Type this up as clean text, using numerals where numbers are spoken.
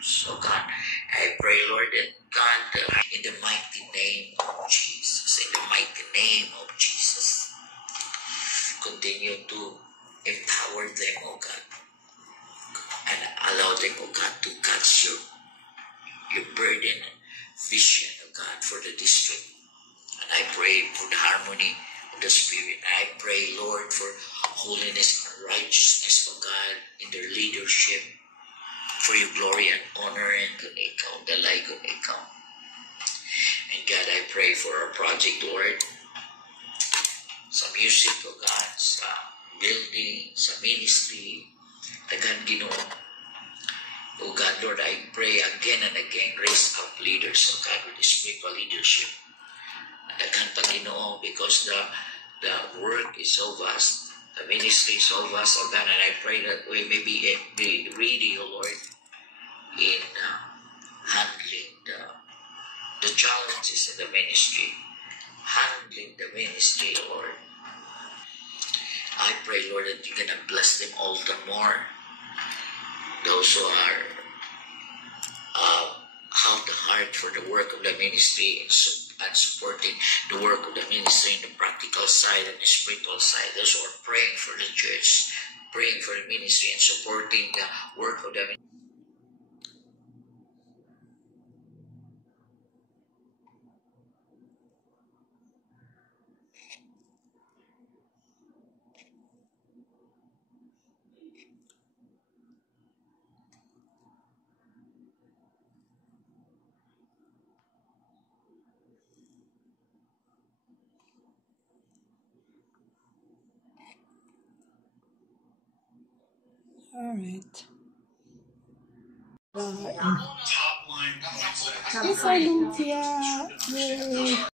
So God, I pray, Lord, that God, in the mighty name of Jesus, in the mighty name of Jesus, continue to empower them, oh God, and allow them, oh God, to catch your burden and vision, oh God, for the district. And I pray for the harmony of the Spirit. I pray, Lord, for holiness and righteousness, oh God, in their leadership, for your glory and honor and good ikaw, dalay good ikaw. And God, I pray for our project, Lord, sa music, oh God, sa building, sa ministry, dagan Ginoo. Oh God, Lord, I pray again and again, raise up leaders, oh God, with the spiritual leadership. Dagan pa Ginoo, because the work is so vast, the ministry is so vast, oh God, and I pray that we may be ready, oh Lord, in handling the challenges in the ministry, handling the ministry, Lord. I pray, Lord, that you're going to bless them all the more. Those who are have the heart for the work of the ministry and supporting the work of the ministry in the practical side and the spiritual side. Those who are praying for the church, praying for the ministry and supporting the work of the ministry. All right. Hi, Cynthia. Yay.